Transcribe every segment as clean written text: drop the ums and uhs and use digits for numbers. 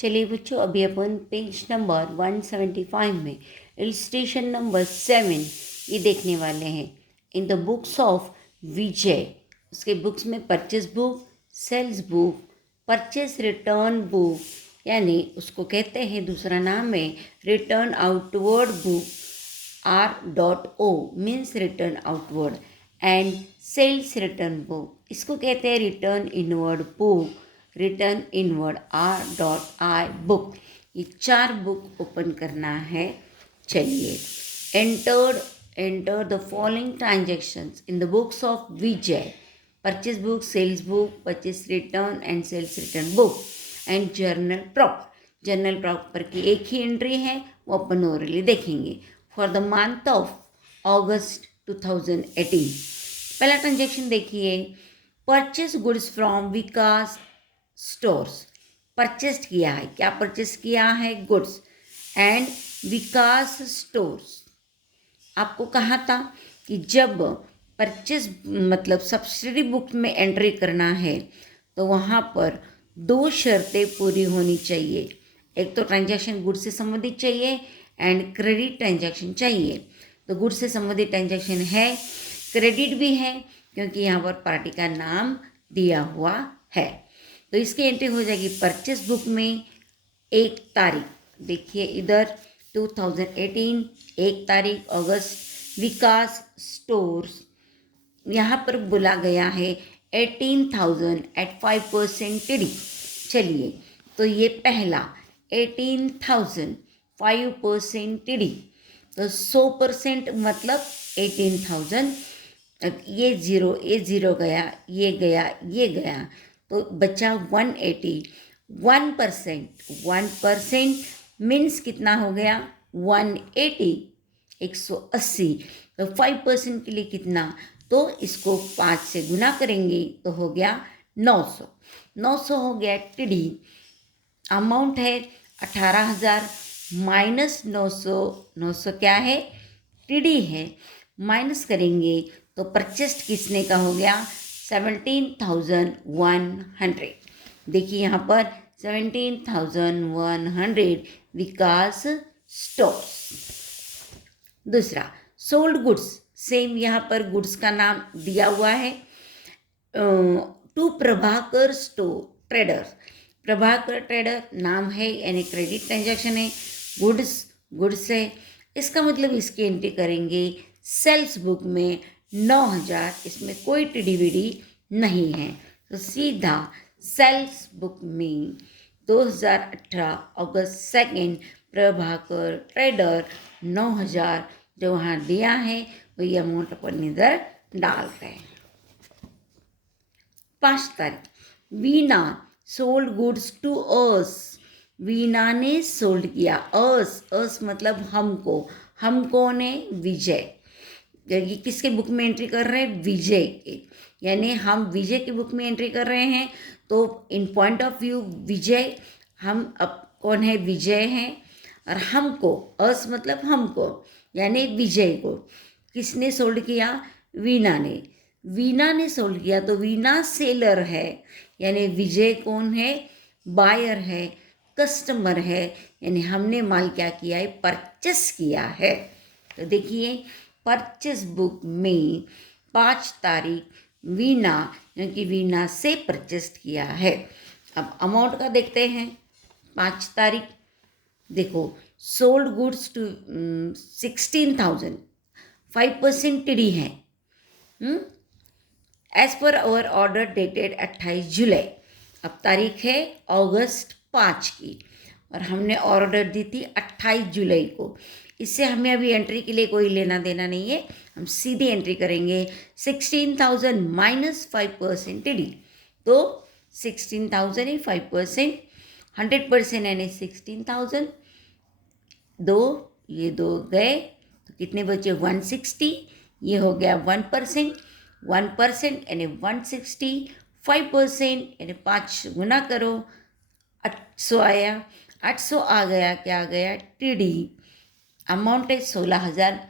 चलिए बच्चों, अभी अपन पेज नंबर 175 में इलस्ट्रेशन नंबर 7 ये देखने वाले हैं। In the books of Vijay, उसके बुक्स में purchase book, sales book, purchase return book, यानी उसको कहते हैं, दूसरा नाम है return outward book, R.O means return outward, and sales return book, इसको कहते हैं return inward book, return inward R.I book. ये 4 बुक ओपन करना है। चलिए, enter the following transactions in the books of Vijay: purchase book, sales book, purchase return and sales return book, and journal proper. Journal proper की एक ही entry है, वो अपन ओरली देखेंगे। For the month of August 2018, पहला ट्रांजेक्शन देखिए, purchase goods from Vikas stores. Purchased किया है, क्या परचेस किया है? गुड्स। एंड विकास स्टोर्स, आपको कहा था कि जब परचेस मतलब सब्सिडी बुक में एंट्री करना है तो वहाँ पर 2 शर्तें पूरी होनी चाहिए। एक तो ट्रांजैक्शन गुड्स से संबंधित चाहिए एंड क्रेडिट ट्रांजैक्शन चाहिए। तो गुड्स से संबंधित ट्रांजैक्शन है, क्रेडिट भी है क्योंकि यहाँ पर पार्टी का नाम दिया हुआ है। तो इसकी एंट्री हो जाएगी परचेस बुक में 1 तारीख। देखिए इधर 2018 1 तारीख अगस्त, विकास स्टोर्स, यहाँ पर बोला गया है 18,000 एट 5% टीडी। चलिए, तो ये पहला 18,000 5% टीडी, तो 100% मतलब 18,000। अब ये ज़ीरो गया, ये गया, ये गया, तो बचा 180। 1% मीन्स कितना हो गया? 180, 180। तो 5% के लिए कितना? तो इसको 5 से गुना करेंगे तो हो गया 900। 900 हो गया टीडी। अमाउंट है 18,000 माइनस 900। 900 क्या है? टीडी है। माइनस करेंगे तो परचेस्ड किसने का हो गया? 17,100। देखिए यहाँ पर 17,100 विकास स्टोर्स। दूसरा सोल्ड गुड्स, सेम यहाँ पर गुड्स का नाम दिया हुआ है, to Prabhakar store traders. Prabhakar trader नाम है, यानी क्रेडिट ट्रांजैक्शन है, गुड्स है। इसका मतलब इसकी एंट्री करेंगे सेल्स बुक में 9,000, इसमें कोई टीडीवीडी नहीं है, तो सीधा सेल्स बुक में 2018 अगस्त 2 प्रभाकर ट्रेडर 9,000 जो वहाँ दिया है वही अमाउंट अपन इधर डाल रहे हैं। 5 तारीख, Veena sold goods to us. Veena ने सोल्ड किया, अस मतलब हमको, हमको ने विजय। ये किसके बुक में एंट्री कर रहे हैं? विजय के, यानी हम विजय की बुक में एंट्री कर रहे हैं। तो इन पॉइंट ऑफ व्यू विजय, हम अब कौन है? विजय हैं। और हमको, अस मतलब हमको, यानी विजय को किसने सोल्ड किया? वीना ने। वीना ने सोल्ड किया तो वीना सेलर है, यानी विजय कौन है? बायर है, कस्टमर है, यानी हमने माल क्या किया है? परचेस किया है। तो देखिए परचेस बुक में 5 तारीख वीना, क्योंकि वीना से परचेस किया है। अब अमाउंट का देखते हैं। 5 तारीख देखो, सोल्ड गुड्स टू 16,000, 5% टीडी है। As per our order dated 28 July. अब तारीख है अगस्त 5 की और हमने ऑर्डर दी थी 28 जुलाई को। इससे हमें अभी एंट्री के लिए कोई लेना देना नहीं है, हम सीधी एंट्री करेंगे 16,000 माइनस 5% टीडी। तो 16,000 ही 5%, 100% यानी 16,000। ये दो गए तो कितने बचे? 160। ये हो गया 1%, 1% यानी 160, 5% यानी 5 गुना करो, 800 आया। 800 आ गया, क्या आ गया? टीडी। अमाउंट है 16,000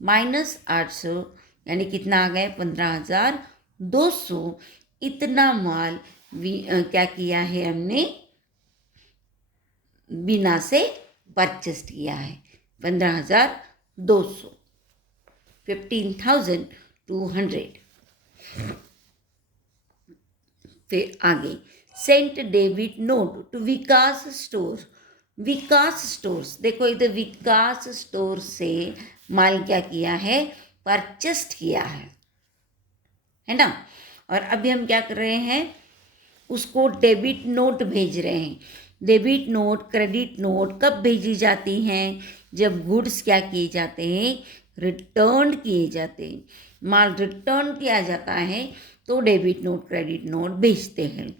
माइनस 800 यानी कितना आ गया? 15,200। इतना माल क्या किया है हमने? वीना से परचेस किया है 15,200, 15,200। फिर आगे sent debit note to Vikas store. Vikas stores, देखो इधर विकास स्टोर से माल क्या किया है, परचेस्ड किया है ना। और अभी हम क्या कर रहे हैं, उसको डेबिट नोट भेज रहे हैं। डेबिट नोट, क्रेडिट नोट कब भेजी जाती हैं, जब गुड्स क्या किए जाते हैं, रिटर्न किए जाते हैं। माल रिटर्न किया जाता है तो डेबिट नोट, क्रेडिट नोट भेजते हैं।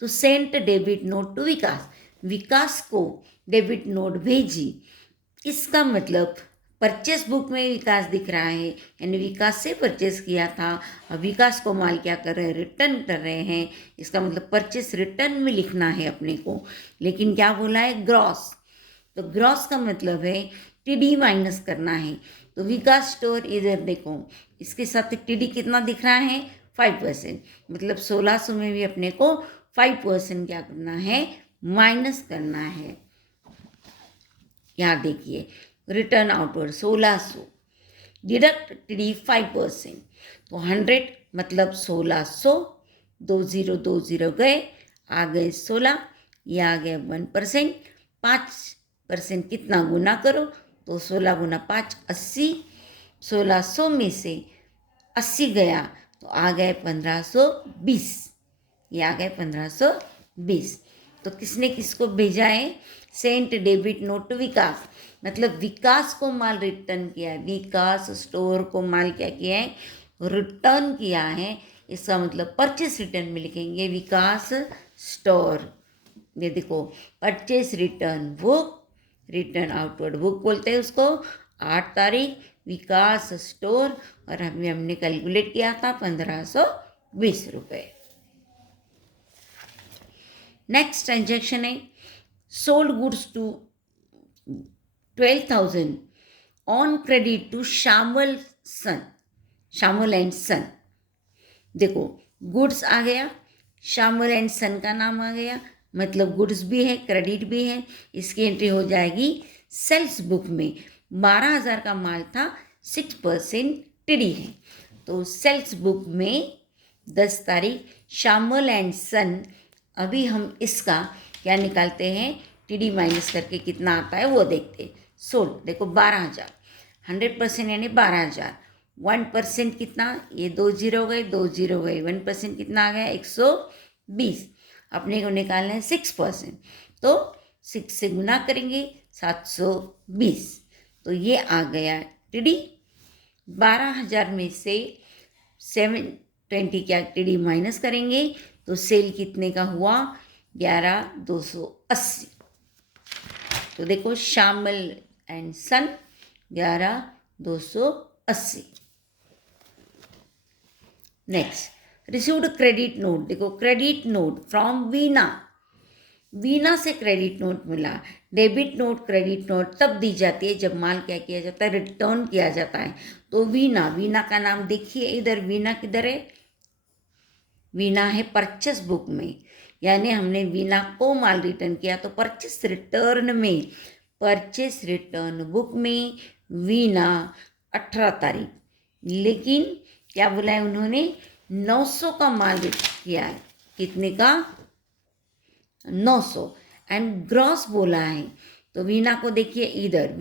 तो सेंट डेबिट नोट टू विकास, विकास को डेबिट नोट भेजी। इसका मतलब परचेस बुक में विकास दिख रहा है, यानी विकास से परचेस किया था। अब विकास को माल क्या कर रहे हैं, रिटर्न कर रहे हैं। इसका मतलब परचेस रिटर्न में लिखना है अपने को। लेकिन क्या बोला है, ग्रॉस। तो ग्रॉस का मतलब है टीडी माइनस करना है। तो विकास स्टोर इधर देखो, इसके साथ टीडी कितना दिख रहा है, 5%। मतलब 1600 में भी अपने को 5% क्या करना है, माइनस करना है। यहाँ देखिए, रिटर्न आउटवर्ड 1600, डिडक्ट टीडी 5%। तो 100 मतलब 1600, 20 गए, आ गए 16, ये आ गए 1%। 5% कितना गुना करो, तो 16 गुना 5 80। 1600 में से 80 गया तो आ गए 1520, ये आ गए 1520। तो किसने किसको भेजा है, सेंट डेबिट नोट टू विकास, मतलब विकास को माल रिटर्न किया है। विकास स्टोर को माल क्या किया है, रिटर्न किया है। इसका मतलब परचेस रिटर्न में लिखेंगे विकास स्टोर। ये देखो, purchase return book, return outward book बोलते हैं उसको। 8 तारीख विकास स्टोर, और हमने कैलकुलेट किया था 1520 रुपये। नेक्स्ट ट्रांजेक्शन है, sold goods to 12,000 on credit to Shyamal and son. देखो, गुड्स आ गया, श्यामल एंड सन का नाम आ गया, मतलब गुड्स भी है, क्रेडिट भी है। इसकी एंट्री हो जाएगी सेल्स बुक में। 12,000 का माल था, 6% टीडी है। तो सेल्स बुक में 10 तारीख श्यामल एंड सन। अभी हम इसका क्या निकालते हैं, टीडी माइनस करके कितना आता है वो देखते हैं। सोल्ड, देखो 12,000, 100% यानी 12,000। 1% कितना, ये 2 जीरो गए, 2 जीरो गए, 1% कितना आ गया, 120। अपने को निकालना है 6%, तो 6 से गुना करेंगे 720। तो ये आ गया टीडी। 12,000 में से 720 क्या टीडी माइनस करेंगे तो सेल कितने का हुआ, 11,280। तो देखो, Shyamal and son 11,280। Next, received credit note. देखो, credit note from Veena. Veena से क्रेडिट नोट मिला। डेबिट नोट, क्रेडिट नोट तब दी जाती है जब माल क्या किया जाता है, रिटर्न किया जाता है। तो वीना, वीना का नाम देखिए इधर, वीना किधर है, वीना है परचेस बुक में, यानी हमने वीना को माल रिटर्न किया। तो परचेस रिटर्न में, परचेस रिटर्न बुक में वीना 18 तारीख। लेकिन क्या बोला है उन्होंने, 900 का माल किया है। कितने का, 900। एंड ग्रॉस बोला है। तो वीना को देखिए इधर,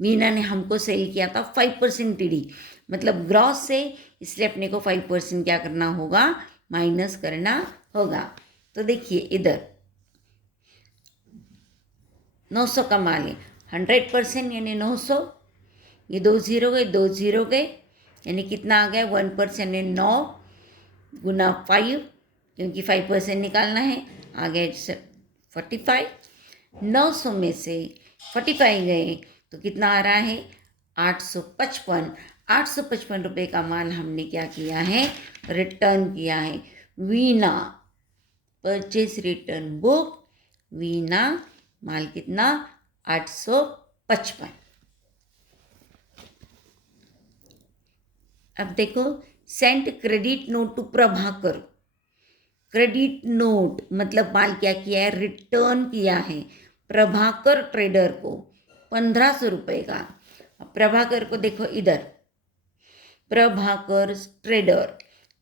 वीना ने हमको सेल किया था 5% टीडी, मतलब ग्रॉस से, इसलिए अपने को 5% क्या करना होगा, माइनस करना होगा। तो देखिए इधर 900 का माल है, 100% यानी 900, ये 2 जीरो गए, 2 जीरो गए, यानी कितना आ गया, 1% यानी 9 गुना 5, क्योंकि 5% निकालना है, आ गया 45। 900 में से 45 गए तो कितना आ रहा है, 855। 855 रुपये का माल हमने क्या किया है, रिटर्न किया है। Veena purchase return book, Veena माल कितना, 855। अब देखो, sent credit note to Prabhakar. Credit note मतलब माल क्या किया है, रिटर्न किया है प्रभाकर ट्रेडर को 1500 रुपये का। प्रभाकर को देखो इधर, प्रभाकर ट्रेडर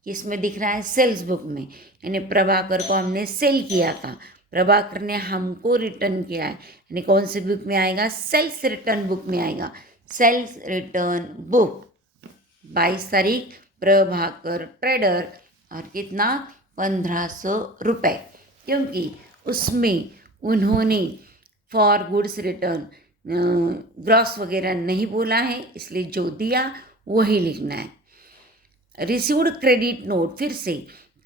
किसमें दिख रहा है, सेल्स बुक में, यानी प्रभाकर को हमने सेल किया था, प्रभाकर ने हमको रिटर्न किया है, यानी कौन से बुक में आएगा, सेल्स रिटर्न बुक में आएगा। सेल्स रिटर्न बुक 22 तारीख प्रभाकर ट्रेडर, और कितना 1500 रुपये, क्योंकि उसमें उन्होंने फॉर गुड्स रिटर्न ग्रॉस वगैरह नहीं बोला है, इसलिए जो दिया वही लिखना है। रिसीव्ड क्रेडिट नोट, फिर से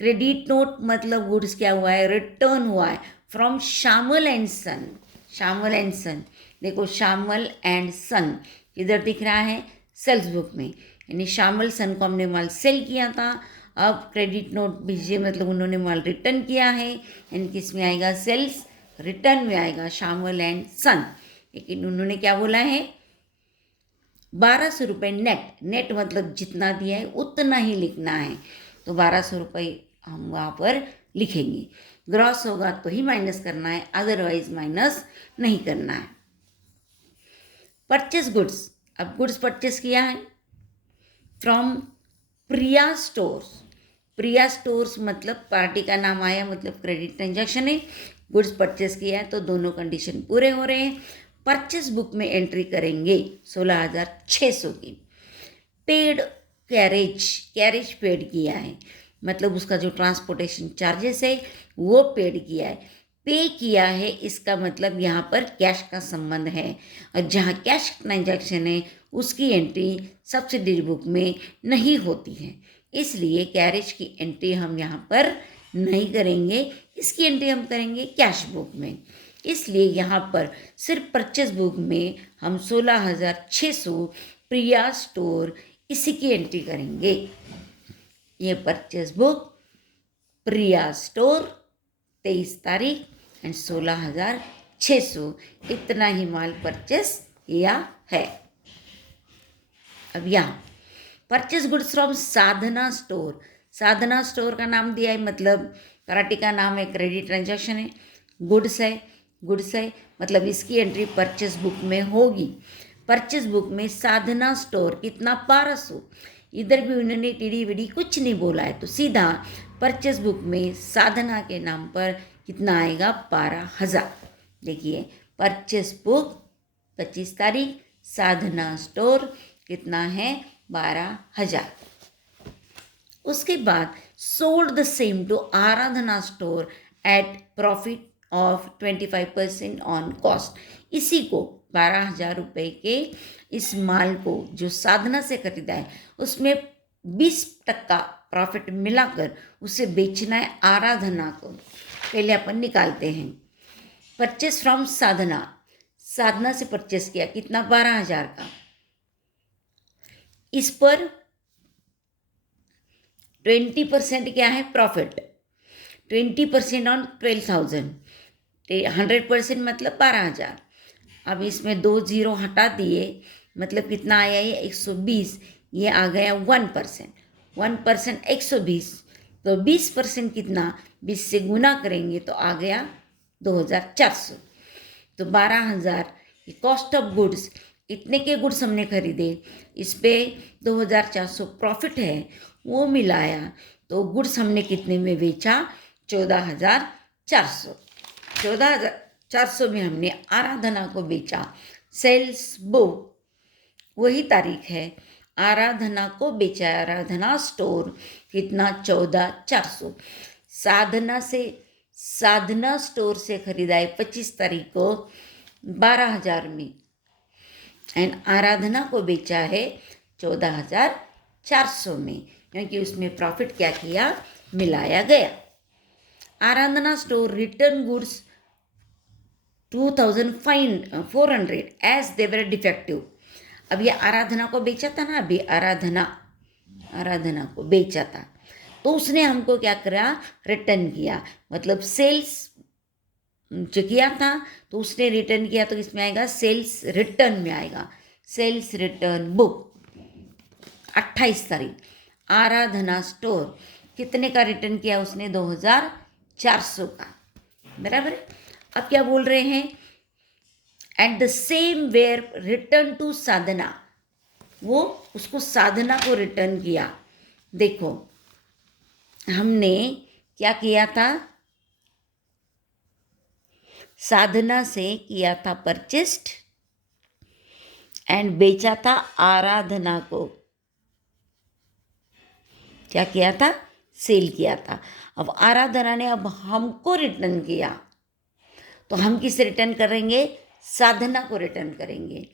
क्रेडिट नोट मतलब गुड्स क्या हुआ है, रिटर्न हुआ है from Shyamal and son. Shyamal and son, देखो श्यामल एंड सन इधर दिख रहा है सेल्स बुक में, यानी श्यामल सन को हमने माल सेल किया था, अब क्रेडिट नोट भेजिए मतलब उन्होंने माल रिटर्न किया है, यानी किस में आएगा, सेल्स रिटर्न में आएगा श्यामल एंड सन। लेकिन उन्होंने क्या बोला है, 1200 रुपये नेट, नेट मतलब जितना दिया है उतना ही लिखना है, तो 1200 रुपये हम वहाँ पर लिखेंगे। ग्रॉस होगा तो ही माइनस करना है, अदरवाइज माइनस नहीं करना है। परचेस गुड्स, अब गुड्स परचेस किया है from Priya stores. Priya stores मतलब पार्टी का नाम आया, मतलब क्रेडिट ट्रांजैक्शन है, गुड्स परचेस किया है तो दोनों कंडीशन पूरे हो रहे हैं। परचेस बुक में एंट्री करेंगे 16,600 की। पेड कैरेज, कैरेज पेड किया है मतलब उसका जो ट्रांसपोर्टेशन चार्जेस है वो पेड किया है। पे किया है इसका मतलब यहाँ पर कैश का संबंध है, और जहाँ कैश ट्रांजैक्शन है उसकी एंट्री सब्सिडरी बुक में नहीं होती है, इसलिए कैरेज की एंट्री हम यहाँ पर नहीं करेंगे, इसकी एंट्री हम करेंगे कैश बुक में। इसलिए यहाँ पर सिर्फ परचेस बुक में हम 16,600 प्रिया स्टोर इसी की एंट्री करेंगे। ये परचेस बुक प्रिया स्टोर 23 तारीख एंड 16,600 इतना ही माल परचेस किया है। अब यहाँ purchase goods from Sadhana store, Sadhana store का नाम दिया है मतलब कराटे का नाम है, क्रेडिट ट्रांजैक्शन है, गुड्स है, गुड्स है मतलब इसकी एंट्री परचेस बुक में होगी। परचेस बुक में साधना स्टोर कितना 1200, इधर भी उन्होंने टीडी वीडी कुछ नहीं बोला है, तो सीधा परचेस बुक में साधना के नाम पर कितना आएगा 12,000। देखिए परचेस बुक 25 तारीख साधना स्टोर कितना है 12,000। उसके बाद sold the same to Aradhana store at profit of 25% on cost, इसी को 12,000 रुपये के इस माल को जो साधना से खरीदा है उसमें 20% प्रॉफिट मिलाकर उसे बेचना है आराधना को। पहले अपन निकालते हैं। परचेस फ्रॉम साधना, साधना से परचेस किया कितना 12,000 का, इस पर 20% क्या है प्रॉफिट, 20% ऑन 12,000, 100% मतलब 12,000। अब इसमें 2 जीरो हटा दिए मतलब कितना आया ये 120, ये आ गया 1%, 1% 120, तो 20% कितना 20 से गुना करेंगे तो आ गया 2,400। तो 12,000 कॉस्ट ऑफ गुड्स, इतने के गुड्स हमने खरीदे, इस पे 2,400 प्रॉफिट है वो मिलाया, तो गुड्स हमने कितने में बेचा 14,400। 14,400 में हमने आराधना को बेचा। सेल्स बुक वही तारीख है, आराधना को बेचा, आराधना स्टोर कितना 14,400। साधना स्टोर से खरीदा है 25 तारीख को 12,000 में, एंड आराधना को बेचा है 14,400 में, क्योंकि उसमें प्रॉफिट क्या किया मिलाया गया। Aradhana store return goods 2,400 as they were defective. अब ये आराधना को बेचा था ना, अभी आराधना को बेचा था, तो उसने हमको क्या करा रिटर्न किया, मतलब सेल्स जो किया था तो उसने रिटर्न किया, तो इसमें आएगा सेल्स रिटर्न में आएगा, सेल्स रिटर्न बुक 28 तारीख आराधना स्टोर कितने का रिटर्न किया उसने? 2400 का, बराबर है। अब क्या बोल रहे हैं? At the same were return to Sadhana, वो उसको साधना को रिटर्न किया। देखो हमने क्या किया था? साधना से किया था परचेस्ड एंड बेचा था आराधना को। क्या किया था? सेल किया था। अब आराधना ने अब हमको रिटर्न किया, तो हम किसे रिटर्न करेंगे? साधना को रिटर्न करेंगे।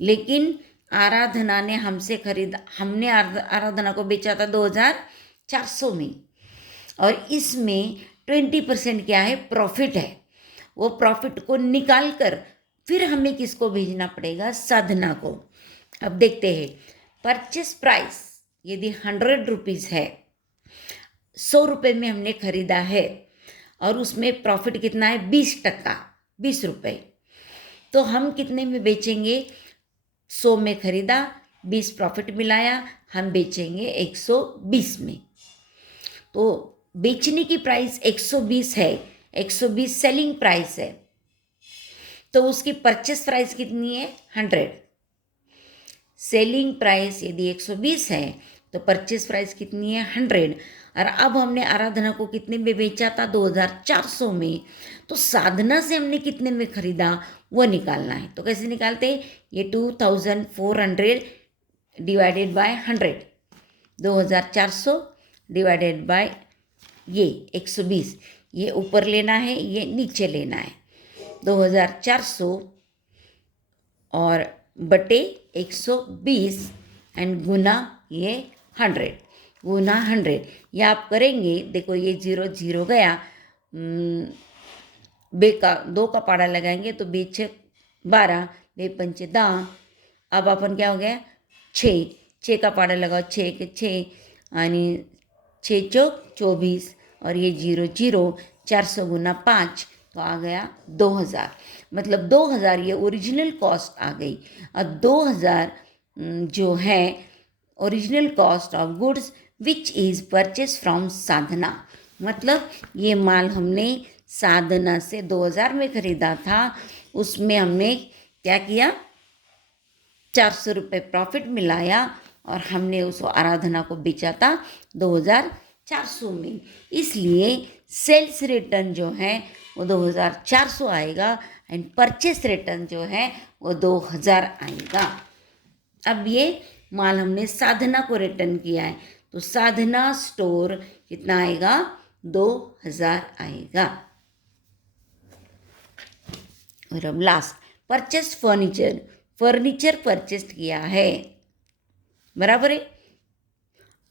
लेकिन आराधना ने हमसे खरीदा, हमने आराधना को बेचा था 2400 में, और इसमें 20% क्या है? प्रॉफिट है। वो प्रॉफिट को निकाल कर फिर हमें किसको भेजना पड़ेगा? साधना को। अब देखते हैं, परचेस प्राइस यदि 100 रुपीज़ है, 100 रुपये में हमने खरीदा है, और उसमें प्रॉफिट कितना है? 20%, 20 रुपये। तो हम कितने में बेचेंगे? 100 में खरीदा, 20 प्रॉफिट मिलाया, हम बेचेंगे 120 में। तो बेचने की प्राइस 120 है, 120 सेलिंग प्राइस है, तो उसकी परचेस प्राइस कितनी है? 100। सेलिंग प्राइस यदि 120 है तो परचेस प्राइस कितनी है? 100। और अब हमने आराधना को कितने में बेचा था? 2400 में। तो साधना से हमने कितने में खरीदा वो निकालना है। तो कैसे निकालते हैं? ये 2400 डिवाइडेड बाय 100, 2400 डिवाइडेड बाय ये 120, ये ऊपर लेना है, ये नीचे लेना है। 2400 और बटे 120 एंड गुना ये 100, गुना 100। ये आप करेंगे, देखो ये 0 0 गया, बे का 2 का पाड़ा लगाएंगे तो 2 6 12, 2 पंचे 10। अब अपन क्या हो गया? 6 का पाड़ा लगाओ, 6 के 6 यानी 6 चौक 24, और ये 0 0, 400 गुना 5 तो आ गया 2000। मतलब 2000 ये ओरिजिनल कॉस्ट आ गई। अब 2000 जो है original cost of goods which is purchase from Sadhana. मतलब ये माल हमने साधना से 2000 में खरीदा था, उसमें हमने क्या किया? 400 रुपये प्रॉफिट मिलाया, और हमने उस आराधना को बेचा था 2400 में। इसलिए सेल्स रिटर्न जो है वो 2400 आएगा, एंड परचेस रिटर्न जो है वो 2000 आएगा। अब ये माल हमने साधना को रिटर्न किया है, तो साधना स्टोर कितना आएगा? 2000 आएगा। और अब last, purchase furniture, furniture purchase किया है, बराबर है।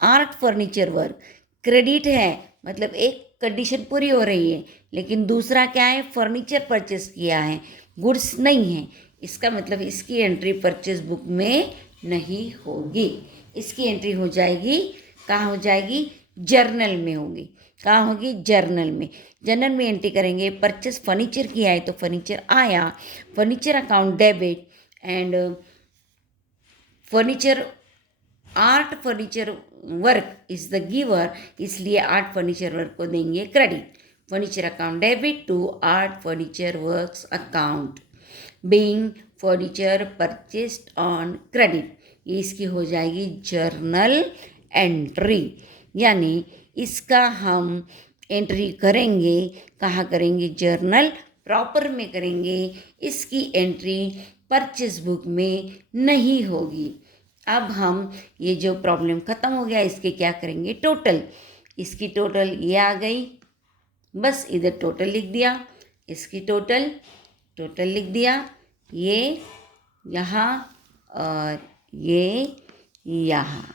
आर्ट फर्नीचर वर्क क्रेडिट है, मतलब एक कंडीशन पूरी हो रही है, लेकिन दूसरा क्या है? फर्नीचर परचेस किया है, गुड्स नहीं है। इसका मतलब इसकी एंट्री परचेस बुक में नहीं होगी। इसकी एंट्री हो जाएगी, कहाँ हो जाएगी? जर्नल में होगी। कहाँ होगी? जर्नल में। जर्नल में एंट्री करेंगे, परचेस फर्नीचर किया है तो फर्नीचर आया, furniture account debit, and furniture art furniture work is the giver, इसलिए आर्ट फर्नीचर वर्क को देंगे credit. Furniture account debit to art furniture works account being furniture purchased on credit, ये इसकी हो जाएगी जर्नल एंट्री। यानी इसका हम एंट्री करेंगे, कहाँ करेंगे? जर्नल प्रॉपर में करेंगे। इसकी एंट्री परचेस बुक में नहीं होगी। अब हम ये जो प्रॉब्लम ख़त्म हो गया, इसके क्या करेंगे? टोटल। इसकी टोटल ये आ गई, बस इधर टोटल लिख दिया, इसकी टोटल टोटल लिख दिया, ये यहाँ और ये यहाँ।